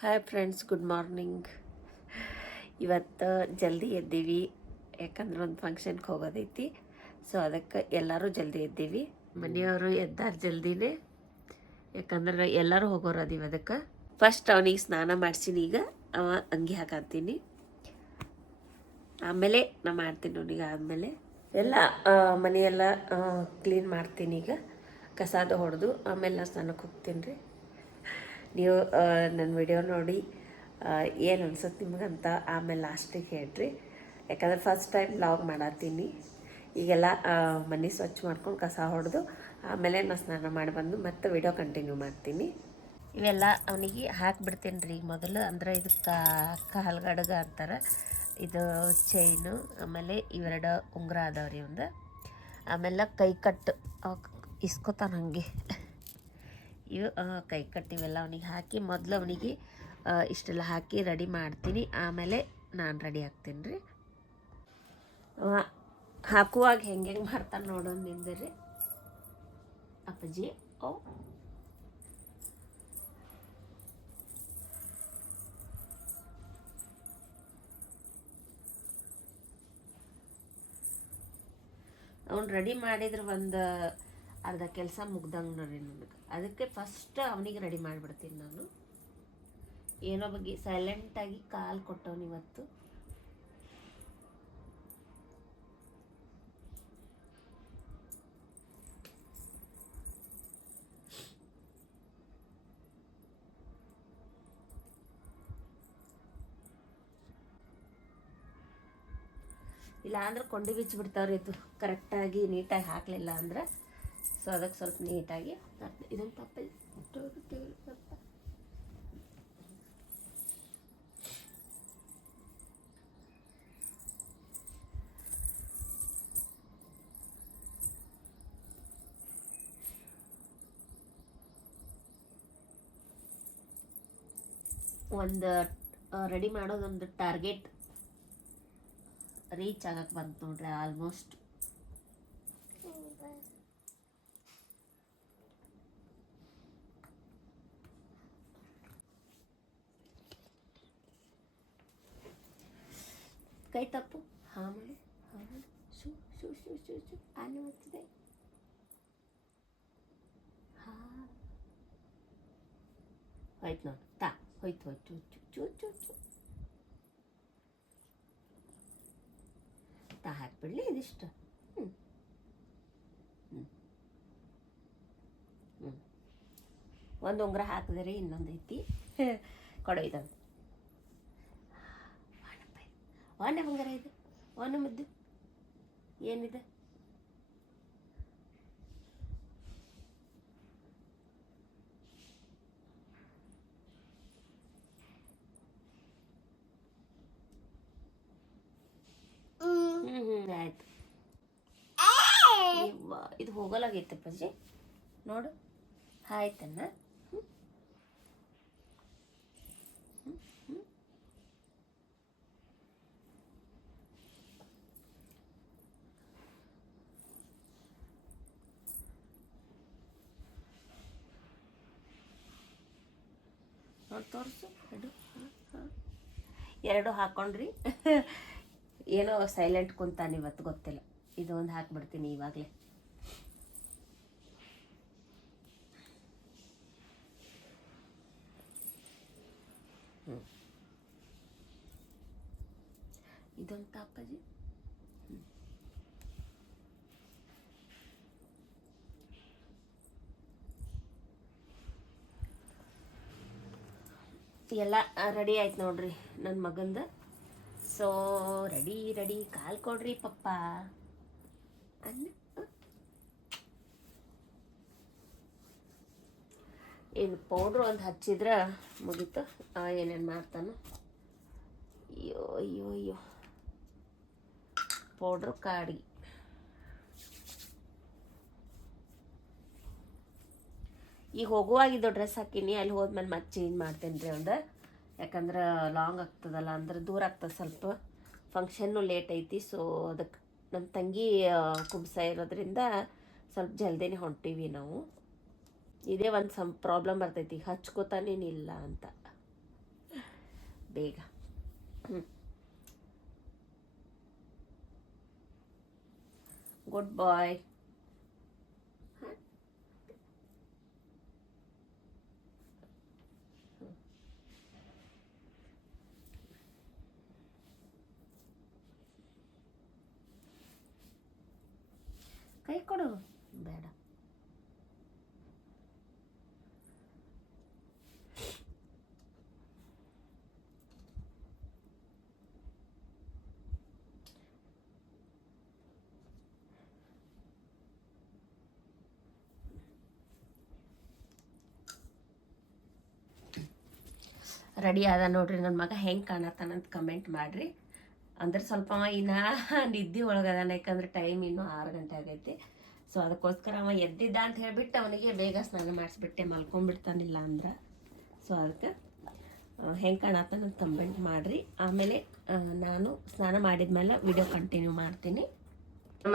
Hi friends, good morning. ಇವತ್ತು ಜಲ್ದಿ ಎದ್ದೀವಿ, ಯಾಕಂದ್ರೆ ಒಂದು ಫಂಕ್ಷನ್ಗೆ ಹೋಗೋದೈತಿ. ಸೊ ಅದಕ್ಕೆ ಎಲ್ಲರೂ ಜಲ್ದಿ ಎದ್ದೀವಿ. ಮನೆಯವರು ಎದ್ದಾರ ಜಲ್ದಿನೇ, ಯಾಕಂದ್ರೆ ಎಲ್ಲರೂ ಹೋಗೋರದೀವಿ. ಅದಕ್ಕೆ ಫಸ್ಟ್ ಅವನಿಗೆ ಸ್ನಾನ ಮಾಡಿಸಿನಿ. ಈಗ ಅವ ಅಂಗಿ ಹಾಕತ್ತೀನಿ, ಆಮೇಲೆ ನಾ ಮಾಡ್ತೀನಿ. ಅವನಿಗೆ ಆದಮೇಲೆ ಎಲ್ಲ ಮನೆಯೆಲ್ಲ ಕ್ಲೀನ್ ಮಾಡ್ತೀನಿ. ಈಗ ಕಸಾದ ಹೊಡೆದು ಆಮೇಲೆ ನಾ ಸ್ನಾನಕ್ಕೆ ಹೋಗ್ತೀನಿ ರೀ. ನೀವು ನನ್ನ ವಿಡಿಯೋ ನೋಡಿ ಏನು ಅನ್ಸುತ್ತೆ ನಿಮಗಂತ ಆಮೇಲೆ ಲಾಸ್ಟಿಗೆ ಹೇಳ್ರಿ. ಯಾಕಂದ್ರೆ ಫಸ್ಟ್ ಟೈಮ್ ವ್ಲಾಗ್ ಮಾಡತ್ತೀನಿ. ಈಗೆಲ್ಲ ಮನೆ ಸ್ವಚ್ಛ ಮಾಡ್ಕೊಂಡು ಕಸ ಹೊಡೆದು ಆಮೇಲೆ ನಾನು ಸ್ನಾನ ಮಾಡಿ ಬಂದು ಮತ್ತೆ ವಿಡಿಯೋ ಕಂಟಿನ್ಯೂ ಮಾಡ್ತೀನಿ. ಇವೆಲ್ಲ ಅವನಿಗೆ ಹಾಕಿಬಿಡ್ತೀನಿ ರೀ ಮೊದಲು. ಅಂದ್ರೆ ಇದಕ್ಕೆ ಕಾಲ್ಗಡ್ಗ ಅಂತಾರೆ. ಇದು ಚೈನು, ಆಮೇಲೆ ಇವೆರಡು ಉಂಗುರ ಅದಾವ್ರಿ ಒಂದು. ಆಮೇಲೆ ಕೈ ಕಟ್ಟು ಇಸ್ಕೊತಾನೆ ಹಾಗೆ. ಇವು ಕೈ ಕಟ್ಟಿವೆಲ್ಲ ಅವನಿಗೆ ಹಾಕಿ ಮೊದಲು ಅವನಿಗೆ ಇಷ್ಟೆಲ್ಲ ಹಾಕಿ ರೆಡಿ ಮಾಡ್ತೀನಿ. ಆಮೇಲೆ ನಾನು ರೆಡಿ ಆಗ್ತೀನಿ ರೀ. ಹಾಕುವಾಗ ಹೆಂಗೆ ಮಾಡ್ತಾನೆ ನೋಡೋಣ ನಿಂದ್ರಿ ಅಪ್ಪಾಜಿ. ಅವ್ನು ರೆಡಿ ಮಾಡಿದ್ರೆ ಒಂದು ಅರ್ಧ ಕೆಲಸ ಮುಗ್ದಂಗೆ ನೋಡ್ರಿ ನನಗೆ. ಅದಕ್ಕೆ ಫಸ್ಟ್ ಅವನಿಗೆ ರೆಡಿ ಮಾಡಿಬಿಡ್ತೀನಿ ನಾನು. ಏನೋ ಬಗ್ಗೆ ಸೈಲೆಂಟಾಗಿ ಕಾಲು ಕೊಟ್ಟವನು ಇವತ್ತು. ಇಲ್ಲ ಅಂದ್ರೆ ಕೊಂಡಿ ಬಿಚ್ಚಿಬಿಡ್ತಾವ್ರಿ. ಇದು ಕರೆಕ್ಟಾಗಿ ನೀಟಾಗಿ ಹಾಕಲಿಲ್ಲ ಅಂದ್ರೆ. ಸೊ ಅದಕ್ಕೆ ಸ್ವಲ್ಪ ನೀಟಾಗಿ ಇದನ್ನು ತಪ್ಪಿ ಒಂದು ರೆಡಿ ಮಾಡೋದೊಂದು ಟಾರ್ಗೆಟ್ ರೀಚ್ ಆಗಕ್ಕೆ ಬಂತು ನೋಡ್ರಿ ಆಲ್ಮೋಸ್ಟ್. ಕೈ ತಪ್ಪು. ಹಾಂ ಮಾಡಿ, ಹಾಂ ಮಾಡಿ. Shoe shoe shoe shoe shoe ಆನೆ ಬರ್ತಿದೆ. ಹಾಂ ಹೋಯ್ತು ನೋಡಿ. ಹೋಯ್ತು ಹೋಯ್ತು ಚೂ ಚೂ ಚೂ ಚೂ. ಹಾಕ್ಬಿಡ್ಲಿ ಇದಿಷ್ಟು. ಹ್ಞೂ ಹ್ಞೂ ಹ್ಞೂ ಒಂದು ಉಂಗುರ ಹಾಕಿದೆ ರೀ, ಇನ್ನೊಂದು ಐತಿ ಕೊಡೊಯ್ದಂತ. ವಾನೆ ಬಂಗಾರ ಇದು, ವಾನೆ ಮುದ್ದು ಏನಿದೆ? ಆಯ್ತು. ಇದು ಹೋಗಲಾಗೈತಪ್ಪಾಜಿ ನೋಡು. ಆಯ್ತನ್ನ. ನೋಡಿ ತೋರಿಸು. ಎರಡು ಹಾಕೊಂಡ್ರಿ. ಏನೋ ಸೈಲೆಂಟ್ ಕುಂತಾನೆ ಇವತ್ತು, ಗೊತ್ತಿಲ್ಲ. ಇದು ಒಂದು ಹಾಕ್ಬಿಡ್ತೀನಿ ಇವಾಗಲೇ. ಇದೊಂದು ತಾಪಜಿ. ಎಲ್ಲ ರೆಡಿ ಆಯ್ತು ನೋಡ್ರಿ ನನ್ನ ಮಗಂದು. ಸೊ ರೆಡಿ ಕಾಲು ಕೊಡ್ರಿ ಪಪ್ಪ ಅನ್ನ. ಏನು ಪೌಡ್ರು ಒಂದು ಹಚ್ಚಿದ್ರೆ ಮುಗೀತು. ಏನೇನು ಮಾಡ್ತಾನೆ. ಅಯ್ಯೋ ಅಯ್ಯೋ ಅಯ್ಯೋ ಪೌಡ್ರು ಕಾಡಿ. ಈಗ ಹೋಗುವಾಗಿದ್ದು ಡ್ರೆಸ್ ಹಾಕೀನಿ, ಅಲ್ಲಿ ಹೋದ್ಮೇಲೆ ಮತ್ತೆ ಚೇಂಜ್ ಮಾಡ್ತೇನೆ ರೀ ಒಂದು. ಯಾಕಂದ್ರೆ ಲಾಂಗ್ ಆಗ್ತದಲ್ಲ, ಅಂದ್ರೆ ದೂರ ಆಗ್ತದೆ ಸ್ವಲ್ಪ. ಫಂಕ್ಷನ್ನು ಲೇಟ್ ಐತಿ. ಸೊ ಅದಕ್ಕೆ ನಮ್ಮ ತಂಗಿ ಕುಬ್ಸ ಇರೋದ್ರಿಂದ ಸ್ವಲ್ಪ ಜಲ್ದಿನೇ ಹೊಂಟೀವಿ ನಾವು. ಇದೇ ಒಂದು ಪ್ರಾಬ್ಲಮ್ ಬರ್ತೈತಿ, ಹಚ್ಕೋತಾನೇನಿಲ್ಲ ಅಂತ. ಬೇಗ. ಗುಡ್ ಬಾಯ್. ಕೈ ಕೊಡು. ಬೇಡ. ರೆಡಿ ಆದ ನೋಡ್ರಿ ನನ್ನ ಮಗ ಹೆಂಗೆ ಕಾಣತ್ತಾನಂತ ಕಮೆಂಟ್ ಮಾಡಿರಿ. ಅಂದ್ರೆ ಸ್ವಲ್ಪ ಇನ್ನು ನಿದ್ದೆ ಒಳಗದಾನ, ಯಾಕಂದ್ರೆ ಟೈಮ್ ಇನ್ನೂ 6 ಗಂಟೆ ಆಗೈತಿ. ಸೊ ಅದಕ್ಕೋಸ್ಕರ ಅವ ಎದ್ದಿದ್ದ ಅಂತ ಹೇಳ್ಬಿಟ್ಟು ಅವನಿಗೆ ಬೇಗ ಸ್ನಾನ ಮಾಡಿಸ್ಬಿಟ್ಟೆ, ಮಲ್ಕೊಂಡ್ಬಿಡ್ತಾನಿಲ್ಲ ಅಂದ್ರೆ. ಸೊ ಅದಕ್ಕೆ ಹೆಂಗೆ ಕಾಣತ್ತಾನಂತ ಕಮೆಂಟ್ ಮಾಡಿರಿ. ಆಮೇಲೆ ನಾನು ಸ್ನಾನ ಮಾಡಿದ್ಮೇಲೆ ವಿಡಿಯೋ ಕಂಟಿನ್ಯೂ ಮಾಡ್ತೀನಿ.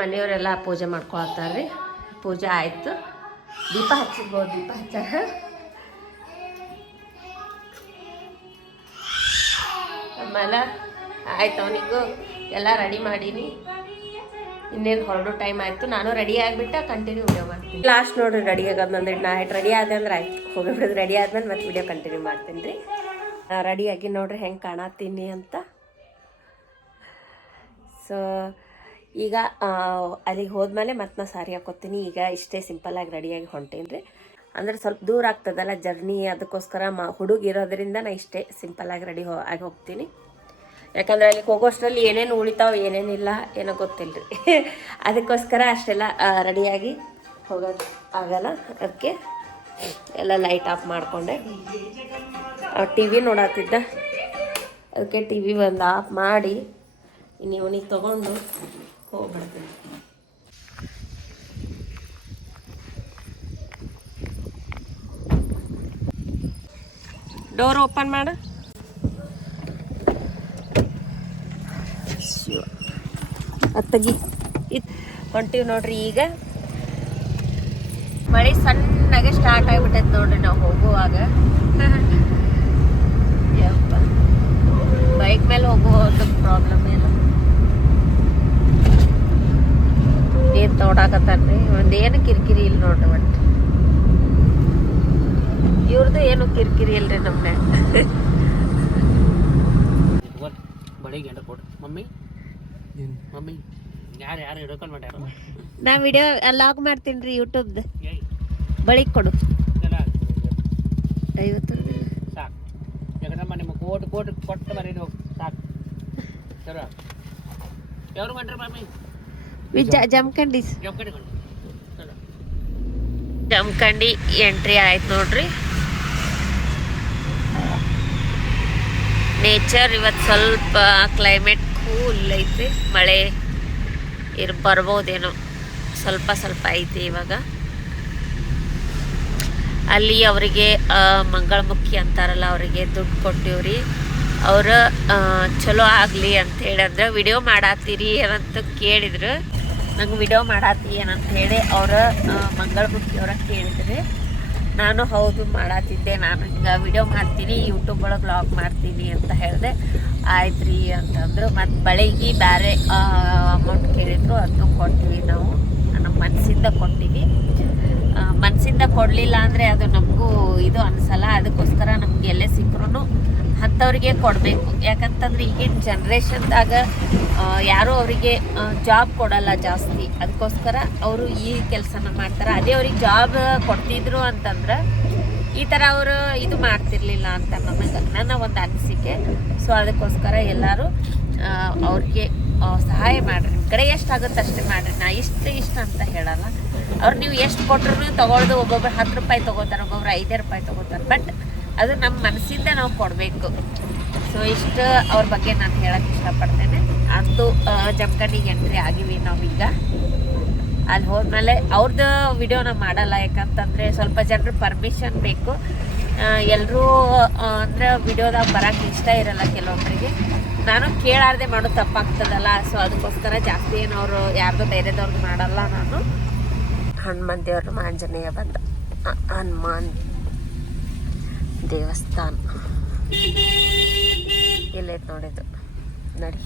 ಮನೆಯವರೆಲ್ಲ ಪೂಜೆ ಮಾಡ್ಕೊಳತ್ತಾರ್ರಿ. ಪೂಜೆ ಆಯಿತು. ದೀಪ ಹಚ್ಚಿರ್ಬೋದು, ದೀಪ ಹಚ್ಚಾರ. ಆಮೇಲೆ ಆಯ್ತು, ಅವನಿಗೂ ಎಲ್ಲ ರೆಡಿ ಮಾಡೀನಿ. ಇನ್ನೇನು ಹೊರಡೋ ಟೈಮ್ ಆಯಿತು. ನಾನು ರೆಡಿ ಆಗಿಬಿಟ್ಟು ಕಂಟಿನ್ಯೂ ವಿಡಿಯೋ ಮಾಡ್ತೀನಿ. ಲಾಸ್ಟ್ ನೋಡ್ರಿ ರೆಡಿ ಆಗೋದಂದ್ರೆ ನೈಟ್ ರೆಡಿ ಆದೆ ಅಂದ್ರೆ ಆಯ್ತು, ಹೋಗಿಬಿಡೋದು. ರೆಡಿ ಆದ್ಮೇಲೆ ಮತ್ತೆ ವಿಡಿಯೋ ಕಂಟಿನ್ಯೂ ಮಾಡ್ತೀನಿ ರೀ. ರೆಡಿಯಾಗಿ ನೋಡ್ರಿ ಹೆಂಗೆ ಕಾಣತ್ತೀನಿ ಅಂತ. ಸೊ ಈಗ ಅಲ್ಲಿಗೆ ಹೋದ್ಮೇಲೆ ಮತ್ತೆ ನಾ ಸಾರಿ ಹಾಕೋತೀನಿ. ಈಗ ಇಷ್ಟೇ ಸಿಂಪಲ್ಲಾಗಿ ರೆಡಿಯಾಗಿ ಹೊಂಟೇನಿ ರೀ. ಅಂದರೆ ಸ್ವಲ್ಪ ದೂರ ಆಗ್ತದಲ್ಲ ಜರ್ನಿ, ಅದಕ್ಕೋಸ್ಕರ ಹುಡುಗಿರೋದ್ರಿಂದ ನಾ ಇಷ್ಟೇ ಸಿಂಪಲ್ಲಾಗಿ ರೆಡಿ ಆಗಿ ಹೋಗ್ತೀನಿ. ಯಾಕಂದ್ರೆ ಅಲ್ಲಿಗೆ ಹೋಗೋಷ್ಟರಲ್ಲಿ ಏನೇನು ಉಳಿತಾವೆ ಏನೇನಿಲ್ಲ ಏನೋ ಗೊತ್ತಿಲ್ಲ ರೀ. ಅದಕ್ಕೋಸ್ಕರ ಅಷ್ಟೆಲ್ಲ ರೆಡಿಯಾಗಿ ಹೋಗೋದು ಆಗಲ್ಲ. ಅದಕ್ಕೆ ಎಲ್ಲ ಲೈಟ್ ಆಫ್ ಮಾಡಿಕೊಂಡೆ. ಟಿ ವಿ ನೋಡತ್ತಿದ್ದ, ಅದಕ್ಕೆ ಟಿ ವಿ ಒಂದು ಆಫ್ ಮಾಡಿ ಇನ್ನು ಇವನಿಗೆ ತೊಗೊಂಡು ಹೋಗ್ಬಿಡ್ತೀನಿ. ಡೋರ್ ಓಪನ್ ಮಾಡು. ಅತ್ತಗಿ ಹೊಂಟಿವಿ ನೋಡ್ರಿ. ಈಗ ಮಳೆ ಸಣ್ಣಗೆ ಸ್ಟಾರ್ಟ್ ಆಗಿಬಿಟ್ಟೈತೆ ನೋಡ್ರಿ ನಾವು ಹೋಗುವಾಗ. ಬೈಕ್ ಮೇಲೆ ಹೋಗುವಂಥ ಪ್ರಾಬ್ಲಮ್ ಇಲ್ಲ. ನೀರು ತೋಡಾಕತ್ತಾರ್ರಿ. ಒಂದೇನು ಕಿರಿಕಿರಿ ಇಲ್ಲ ನೋಡ್ರಿ. ಒಟ್ಟು ಇವ್ರದ್ದು ಏನು ಕಿರಿಕಿರಿ ಇಲ್ರಿ ನಮ್ಗೆ. ನಾ ವಿಡಿಯೋ ಲಾಗ್ ಮಾಡ್ತೀನಿ ರೀ ಯೂಟ್ಯೂಬ್ದು. ಬಳಿಗೆ ಕೊಡು. 50 ಜಮಖಂಡಿ ಎಂಟ್ರಿ ಆಯ್ತು ನೋಡ್ರಿ. ನೇಚರ್ ಇವತ್ತು ಸ್ವಲ್ಪ ಕ್ಲೈಮೇಟ್ ಕೂಲ್ ಐತಿ. ಮಳೆ ಬರ್ಬೋದೇನೋ, ಸ್ವಲ್ಪ ಸ್ವಲ್ಪ ಐತಿ ಇವಾಗ. ಅಲ್ಲಿ ಅವರಿಗೆ ಮಂಗಳಮುಖಿ ಅಂತಾರಲ್ಲ, ಅವರಿಗೆ ದುಡ್ಡು ಕೊಟ್ಟಿವ್ರಿ. ಅವರು ಚಲೋ ಆಗಲಿ ಅಂಥೇಳಿ ಅಂದ್ರೆ ವಿಡಿಯೋ ಮಾಡತ್ತೀರಿ ಏನಂತ ಕೇಳಿದ್ರು. ನಂಗೆ ವಿಡಿಯೋ ಮಾಡತ್ತಿ ಏನಂತ ಹೇಳಿ ಅವ್ರ ಮಂಗಳಮುಖಿ ಅವ್ರ ಕೇಳಿದ್ರಿ. ನಾನು ಹೌದು ಮಾಡತ್ತಿದ್ದೆ, ನಾನು ಹಿಂಗೆ ವಿಡಿಯೋ ಮಾಡ್ತೀನಿ, ಯೂಟ್ಯೂಬ್ ಒಳಗೆ ವ್ಲಾಗ್ ಮಾಡ್ತೀನಿ ಅಂತ ಹೇಳಿದೆ. ಆಯ್ತು ರೀ ಅಂತಂದರು. ಮತ್ತು ಬಳೆಗೆ ಬೇರೆ ಅಮೌಂಟ್ ಕೇಳಿದ್ರು, ಅದನ್ನು ಕೊಟ್ಟಿವಿ. ನಾವು ನಮ್ಮ ಮನಸ್ಸಿಂದ ಕೊಟ್ಟಿವಿ. ಮನಸ್ಸಿಂದ ಕೊಡಲಿಲ್ಲ ಅಂದರೆ ಅದು ನಮಗೂ ಇದು ಅನಿಸಲ್ಲ. ಅದಕ್ಕೋಸ್ಕರ ನಮ್ಗೆ ಎಲ್ಲೇ ಸಿಕ್ಕರೂ ಅಂಥವ್ರಿಗೆ ಕೊಡಬೇಕು. ಯಾಕಂತಂದ್ರೆ ಈಗಿನ ಜನ್ರೇಷನ್ದಾಗ ಯಾರೂ ಅವರಿಗೆ ಜಾಬ್ ಕೊಡಲ್ಲ ಜಾಸ್ತಿ. ಅದಕ್ಕೋಸ್ಕರ ಅವರು ಈ ಕೆಲಸನ ಮಾಡ್ತಾರೆ. ಅದೇ ಅವ್ರಿಗೆ ಜಾಬ್ ಕೊಡ್ತಿದ್ರು ಅಂತಂದ್ರೆ ಈ ಥರ ಅವರು ಇದು ಮಾಡ್ತಿರ್ಲಿಲ್ಲ ಅಂತ ನನ್ನ ಒಂದು ಅನಿಸಿಕೆ. ಸೊ ಅದಕ್ಕೋಸ್ಕರ ಎಲ್ಲರೂ ಅವ್ರಿಗೆ ಸಹಾಯ ಮಾಡಿರಿ. ನಿಮ್ಮ ಕಡೆ ಎಷ್ಟಾಗುತ್ತೆ ಅಷ್ಟೇ ಮಾಡಿರಿ. ನಾ ಇಷ್ಟು ಅಂತ ಹೇಳಲ್ಲ. ಅವ್ರು ನೀವು ಎಷ್ಟು ಕೊಟ್ಟರು ತೊಗೊಳ್ಳೋದು. ಒಬ್ಬೊಬ್ರು 10 ರೂಪಾಯಿ ತೊಗೋತಾರೆ, ಒಬ್ಬೊಬ್ರು 5 ರೂಪಾಯಿ ತೊಗೋತಾರೆ. ಬಟ್ ಅದು ನಮ್ಮ ಮನಸ್ಸಿಂದ ನಾವು ಕೊಡಬೇಕು. ಸೊ ಇಷ್ಟು ಅವ್ರ ಬಗ್ಗೆ ನಾನು ಹೇಳೋಕ್ಕೆ ಇಷ್ಟಪಡ್ತೇನೆ. ಅಂತೂ ಜಮಖಂಡಿಗೆ ಎಂಟ್ರಿ ಆಗಿವಿ ನಾವೀಗ. ಅಲ್ಲಿ ಹೋದ್ಮೇಲೆ ಅವ್ರದ್ದು ವಿಡಿಯೋನ ಮಾಡಲ್ಲ. ಯಾಕಂತಂದರೆ ಸ್ವಲ್ಪ ಜನರು ಪರ್ಮಿಷನ್ ಬೇಕು. ಎಲ್ಲರೂ ಅಂದರೆ ವಿಡಿಯೋದಾಗ ಬರೋಕ್ಕೆ ಇಷ್ಟ ಇರಲ್ಲ ಕೆಲವೊಬ್ಬರಿಗೆ. ನಾನು ಕೇಳಾರ್ದೆ ಮಾಡೋದು ತಪ್ಪಾಗ್ತದಲ್ಲ. ಸೊ ಅದಕ್ಕೋಸ್ಕರ ಜಾಸ್ತಿ ಏನು ಅವರು ಯಾರ್ದು ಧೈರ್ಯದವ್ರದ್ದು ಮಾಡಲ್ಲ ನಾನು. ಹನುಮಾನ್ ದೇವ್ರ ಆಂಜನೇಯ ಬಂದ ಹನುಮಾನ್ ದೇವಸ್ಥಾನ. ಐತೆ ನೋಡಿದ್ದು ನಡಿ.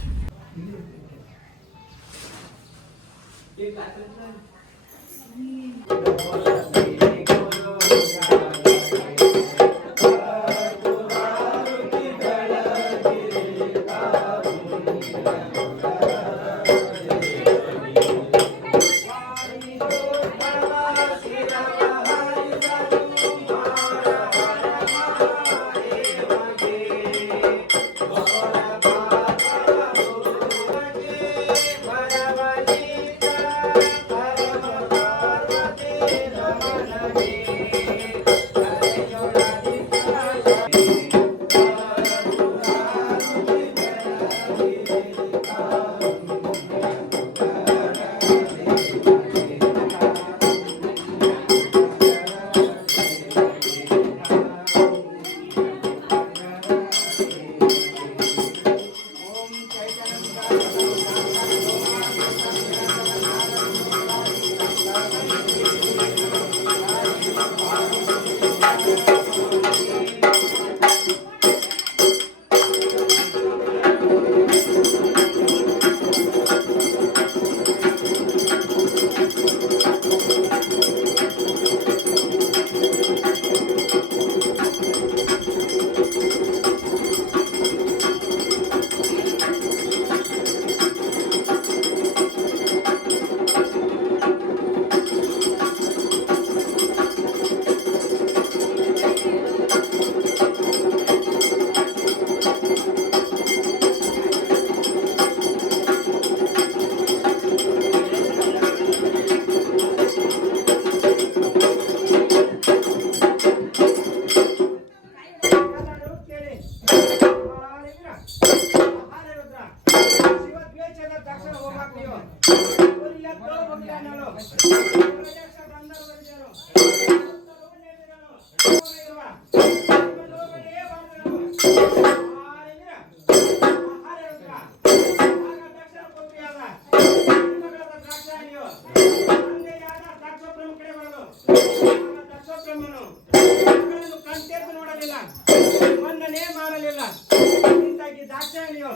ದಾಕ್ಷಾಯಣಿಯು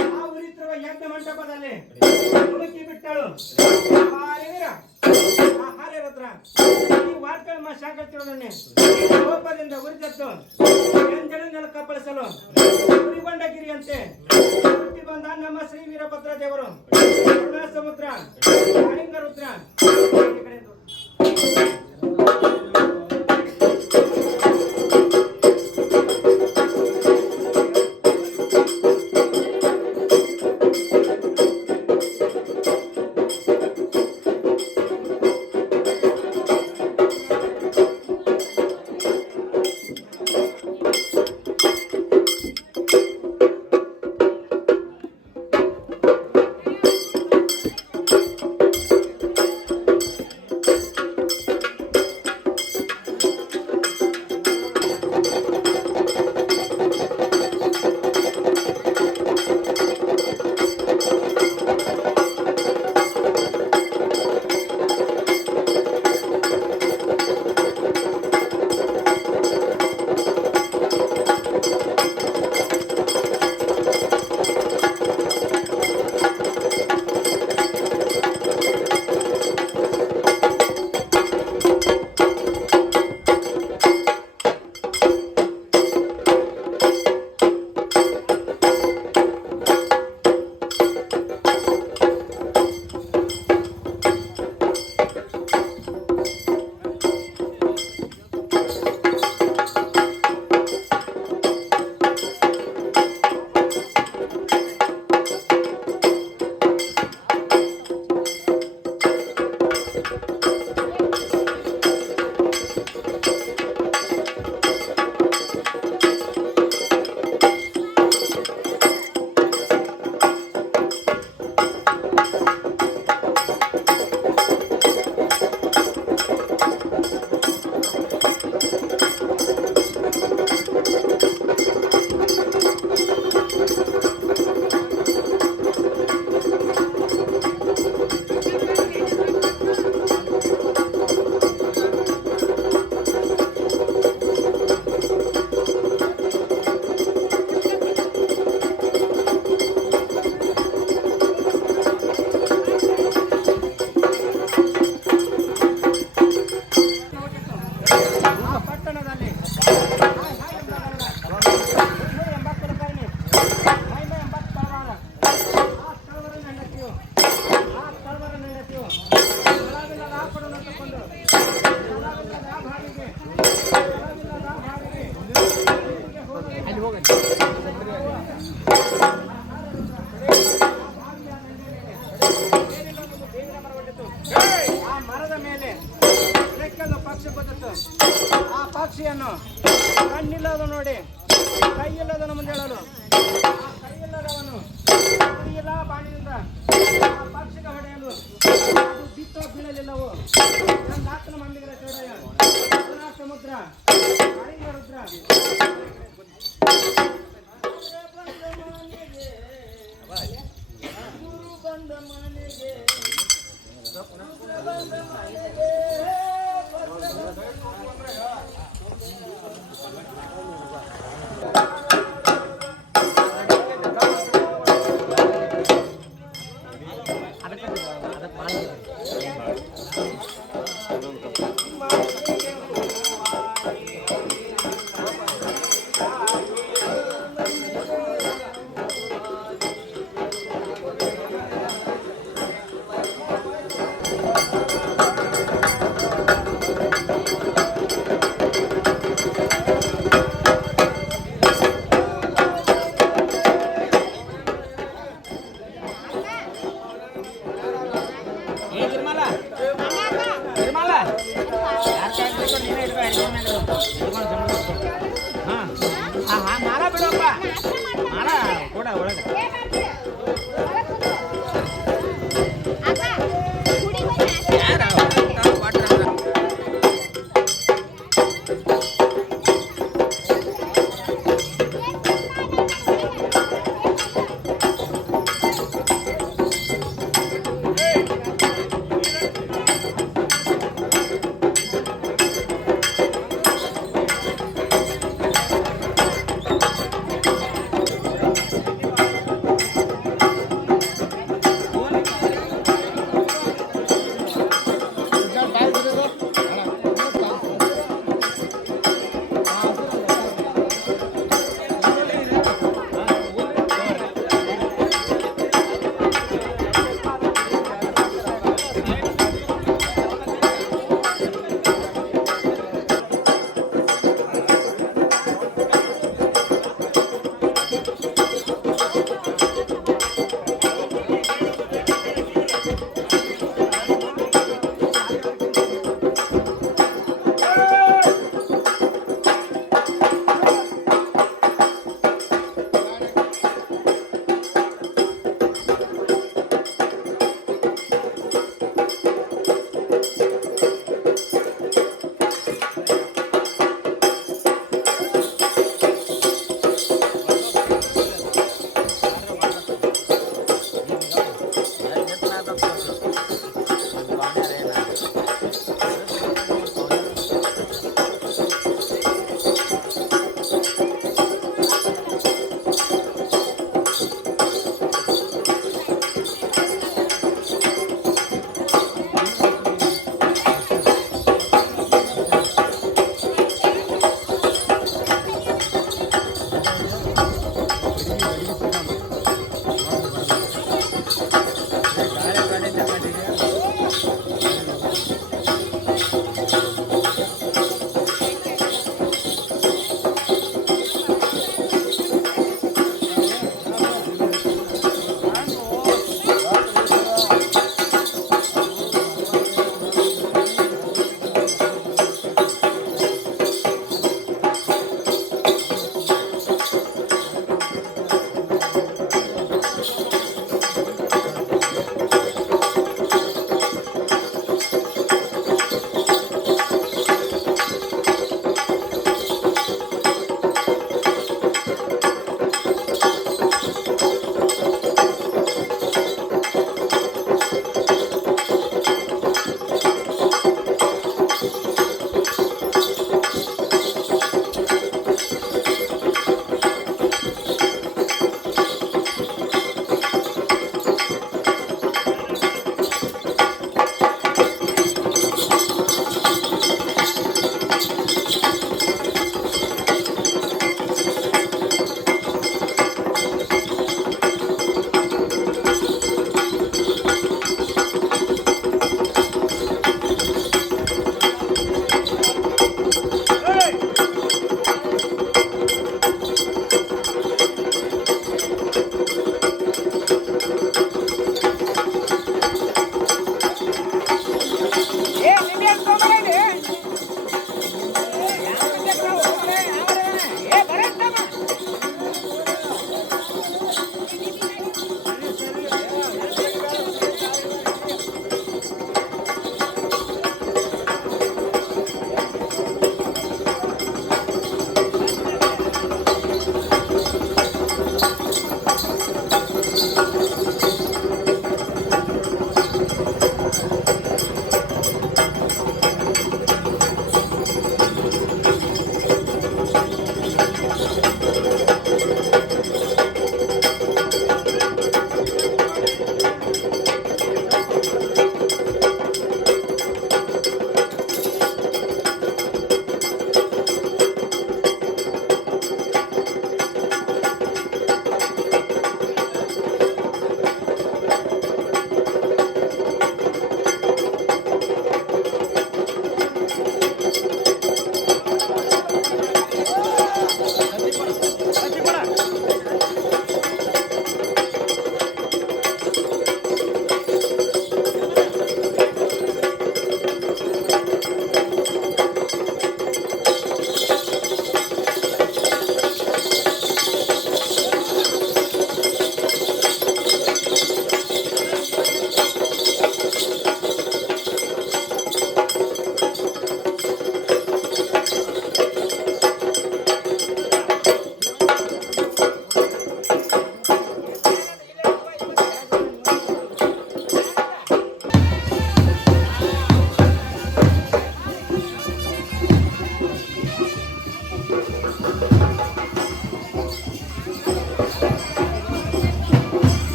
ಆ ಉರಿತಿರುವ ಯಜ್ಞ ಮಂಟಪದಲ್ಲಿ ಮುಳುಕಿ ಬಿಟ್ಟಳು. ರುದ್ರ ಈ ವಾರ್ಕಮ್ಮ ಶಾಖಚಿರೊಡನೆ ಕೋಪದಿಂದ ಉರಿದದ್ದು ಎಂಜಲನ್ನೆಲ್ಲ ಕಪ್ಪಳಿಸಲು ಉರಿಗೊಂಡಗಿರಿಯಂತೆ ಹುಟ್ಟಿ ಬಂದ ನಮ್ಮ ಶ್ರೀ ವೀರಭದ್ರ ದೇವರು ಕರುಣಾ ಸಮುದ್ರ ಕಾಳಿಂಗ ರುದ್ರ ಆ ಮರದ ಮೇಲೆ ರೆಕ್ಕೆಲ್ಲ ಪಕ್ಷಿ ಬಂದಿತ್ತು. ಆ ಪಕ್ಷಿಯನ್ನು ಕಣ್ಣಿಲ್ಲದ ನೋಡಿ ಕೈಯಿಲ್ಲದನ್ನು ಮುಂದೆ ಹೇಳಲು ಆ ಕೈಯಿಲ್ಲದವನು ಕೈಯಿಲ್ಲ ಬಾಣಿನಿಂದ ಆ ಪಕ್ಷಿಗೆ ಹೊಡೆಯಲು ಅದು ಬಿತ್ತೋ ಬೀಳಲಿಲ್ಲವು. ನನ್ನ ಆತ್ಮ ಮಂದಿರ ಚೌಡಯ್ಯ ಸಮುದ್ರ ಕಾಳಿಂಗ ರುದ್ರ ಗುರು ಬಂದ ಮನೆಗೆ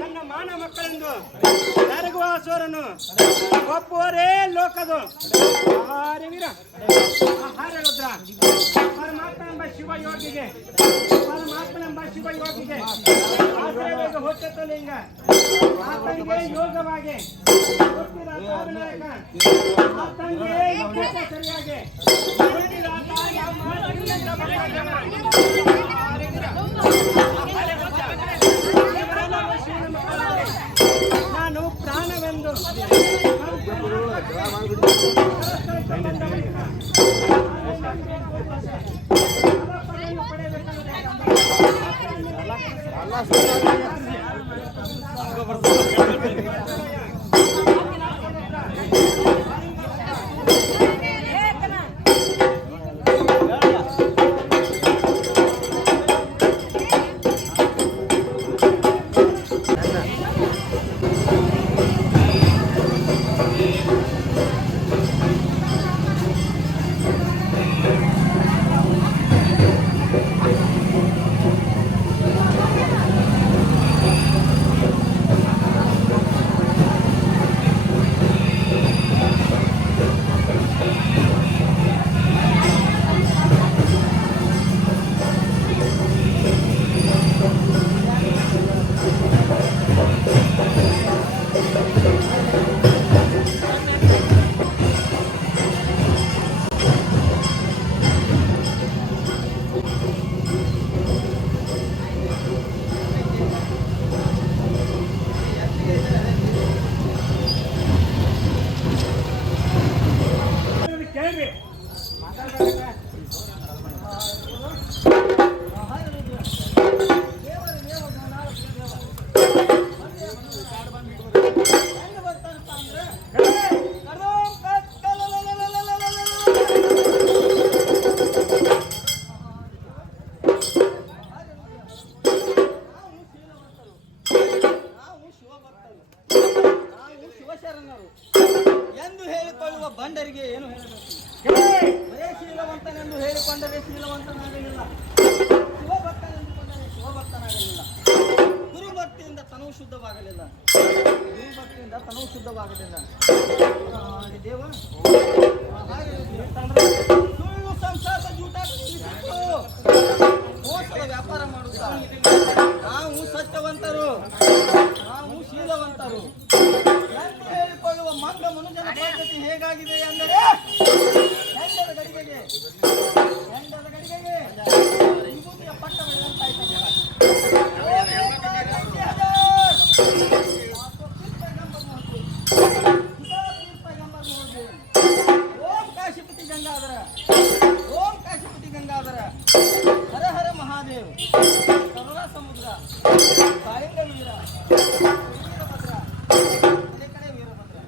ನನ್ನ ಮಾನ ಮಕ್ಕಳೆಂದು ನರಗುವ ಸೋರನು ಒಪ್ಪುವರೇ ಲೋಕದು ವೀರ ಆಹಾರ ರುದ್ರ ಪರಮಾತ್ಮನೆಂಬ ಶಿವಯೋಗಿಗೆ ಆಶ್ರಯವೇಗ ಹೊಚ್ಚಲಿಂಗ ಆತನಿಗೆ ಯೋಗವಾಗಿ ಹುಟ್ಟಿದ ನಾಯಕ ಆತನಿಗೆ ಸರಿಯಾಗಿ ನಾನು ಪ್ರಾಣವೆಂದು ಎಂದು ಹೇಳಿಕೊಳ್ಳುವ ಬಂಡರಿಗೆ ಏನು ಹೇಳಬೇಕು? ಬರೇ ಶೀಲವಂತನೆಂದು ಹೇಳಿಕೊಂಡರೆ ಶೀಲವಂತನಾಗಲಿಲ್ಲ, ಶಿವಭಕ್ತನೆಂದುಕೊಂಡರೆ ಶಿವಭಕ್ತನಾಗಲಿಲ್ಲ. ಗುರುಭಕ್ತಿಯಿಂದ ತನವು ಶುದ್ಧವಾಗಲಿಲ್ಲ, ದೇವ ಸುಳ್ಳು ಸಂಸಾರದ ಜೂಟಾಟ ನಿಲ್ಲಿಸಿಟ್ಟು ಮೋಸದ ವ್ಯಾಪಾರ ಮಾಡುತ್ತಾ ನಾವು ಸತ್ಯವಂತರು, ನಾವು ಶೀಲವಂತರು ಎಂದು ಹೇಳಿಕೊಳ್ಳುವ ಮಂಗ ಮನುಜನ ಪದ್ಧತಿ ಹೇಗಾಗಿದೆ ಎಂದರೆ ಹೆಂಡದ ಗಡಿಗೆಗೆ ವಿಭೂತಿಯ ಪಟ್ಟ ಓಂ ಕಾಶಿಪತಿ ಗಂಗಾಧರ ಹರ ಹರ ಮಹಾದೇವ್ ಕರುಣಾ ಸಮುದ್ರ ಕಾಳಿಂಗ ವೀರ ವೀರಭದ್ರ ಕಡೆ ವೀರಭದ್ರ.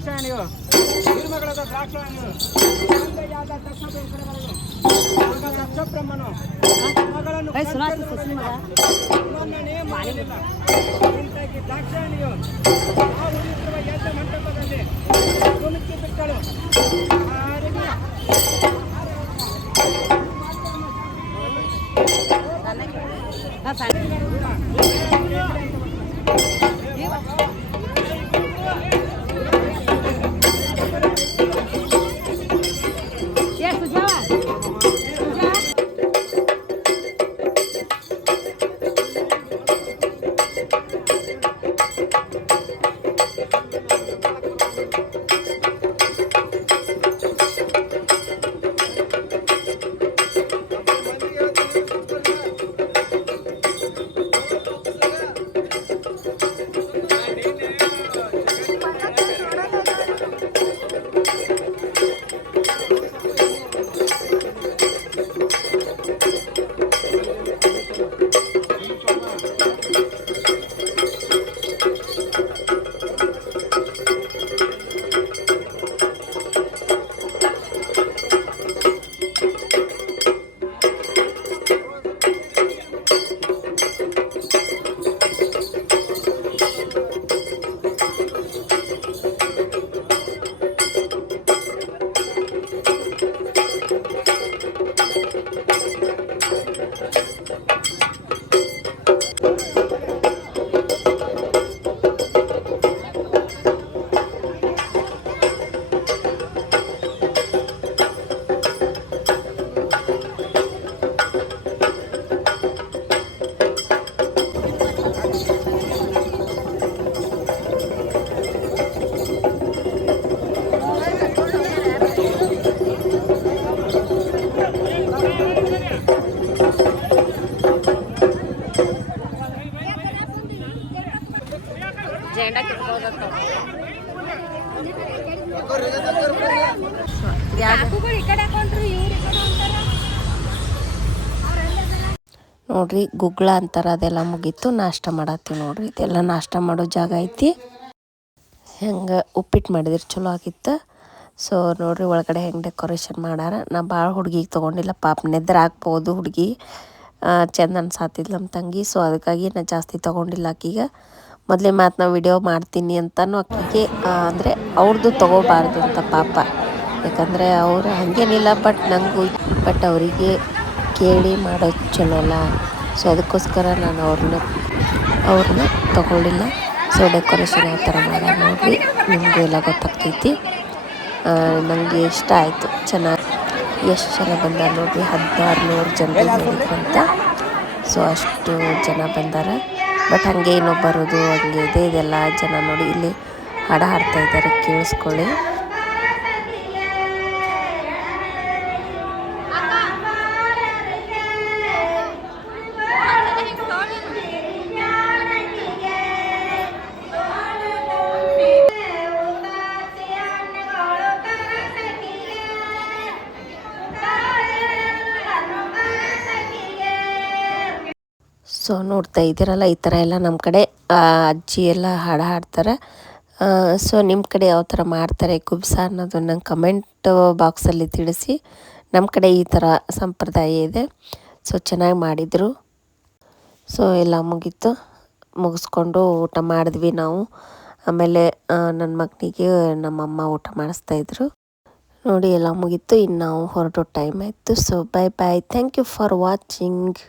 ದ್ರಾಕ್ಷಾಯಣಿಯು ನಿರ್ಮಗಳದ ದ್ರಾಕ್ಷಾಯಣಿಯು ತಂದೆಯಾದ ದಕ್ಷ ಬ್ರಹ್ಮನು ಮಗಳನ್ನು ವರ್ಣನೆ ಮಾಡಲಿಲ್ಲ. ಇಂತಾಗಿ ದಾಕ್ಷಾಯಣಿಯು ಆ ಉಳಿದಿರುವ ಎದ್ದ ಮಂಟಪದಲ್ಲಿ ಧುಮುಕಿ ಬಿಟ್ಟಳು. ನೋಡ್ರಿ ಗುಗ್ಗಳ ಅಂತಾರ, ಅದೆಲ್ಲ ಮುಗೀತು. ನಾಷ್ಟ ಮಾಡತ್ತೀವಿ ನೋಡ್ರಿ. ಇದೆಲ್ಲ ನಾಷ್ಟ ಮಾಡೋ ಜಾಗ ಐತಿ. ಹೆಂಗೆ ಉಪ್ಪಿಟ್ಟು ಮಾಡಿದ್ರೆ ಚಲೋ ಆಗಿತ್ತು. ಸೊ ನೋಡ್ರಿ ಒಳಗಡೆ ಹೆಂಗೆ ಡೆಕೋರೇಷನ್ ಮಾಡಾರ. ನಾ ಭಾಳ ಹುಡುಗಿಗೆ ತೊಗೊಂಡಿಲ್ಲ, ಪಾಪ ನೆದ್ರ ಹಾಕ್ಬೋದು ಹುಡುಗಿ ಚೆಂದ ಅನ್ಸಾತಿದ್ಲು ನಮ್ಮ ತಂಗಿ. ಸೊ ಅದಕ್ಕಾಗಿ ನಾ ಜಾಸ್ತಿ ತೊಗೊಂಡಿಲ್ಲ. ಆಕಿಗೆ ಮೊದಲೇ ಮಾತು ನಾ ವಿಡಿಯೋ ಮಾಡ್ತೀನಿ ಅಂತಲೂ ಆಕಿಗೆ ಅಂದರೆ ಅವ್ರದ್ದು ತೊಗೋಬಾರ್ದು ಅಂತ ಪಾಪ. ಯಾಕಂದರೆ ಅವರು ಹಾಗೇನಿಲ್ಲ, ಬಟ್ ಅವರಿಗೆ ಕೇಳಿ ಮಾಡೋದು ಚಲೋ ಅಲ್ಲ. ಸೊ ಅದಕ್ಕೋಸ್ಕರ ನಾನು ಅವ್ರನ್ನ ತೊಗೊಳ್ಳಿಲ್ಲ. ಸೊ ಡೆಕೋರೇಷನ್ ಯಾವ ಥರ ಮಾಡ ನೋಡಿರಿ, ನಿಮಗೂ ಎಲ್ಲ ಗೊತ್ತಾಗ್ತೈತಿ. ನನಗೆ ಇಷ್ಟ ಆಯಿತು, ಚೆನ್ನಾಗಿ. ಎಷ್ಟು ಜನ ಬಂದಾರ ನೋಡಿರಿ, 1600 ಜನರಿಗೆ ಅಂತ. ಸೊ ಅಷ್ಟು ಜನ ಬಂದಾರ. ಬಟ್ ಹಾಗೆ ಇನ್ನೂ ಬರೋದು ಹಂಗೆ ಇದೆ. ಇದೆಲ್ಲ ಜನ ನೋಡಿ ಇಲ್ಲಿ ಹಾಡು ಹಾಡ್ತಾ ಇದ್ದಾರೆ, ಕೇಳಿಸ್ಕೊಳ್ಳಿ. ಸೊ ನೋಡ್ತಾ ಇದ್ದೀರಲ್ಲ, ಈ ಥರ ಎಲ್ಲ ನಮ್ಮ ಕಡೆ ಅಜ್ಜಿ ಎಲ್ಲ ಹಾಡು ಹಾಡ್ತಾರೆ. ಸೊ ನಿಮ್ಮ ಕಡೆ ಯಾವ ಥರ ಮಾಡ್ತಾರೆ ಕುಬ್ಸ ಅನ್ನೋದು ನಂಗೆ ಕಮೆಂಟ್ ಬಾಕ್ಸಲ್ಲಿ ತಿಳಿಸಿ. ನಮ್ಮ ಕಡೆ ಈ ಥರ ಸಂಪ್ರದಾಯ ಇದೆ. ಸೊ ಚೆನ್ನಾಗಿ ಮಾಡಿದರು. ಸೊ ಎಲ್ಲ ಮುಗಿಸ್ಕೊಂಡು ಊಟ ಮಾಡಿದ್ವಿ ನಾವು. ಆಮೇಲೆ ನನ್ನ ಮಗನಿಗೆ ನಮ್ಮಮ್ಮ ಊಟ ಮಾಡಿಸ್ತಾಯಿದ್ರು ನೋಡಿ. ಎಲ್ಲ ಮುಗೀತು, ಇನ್ನು ನಾವು ಹೊರಟೋ ಟೈಮ್ ಆಯಿತು. So bye bye, thank you for watching.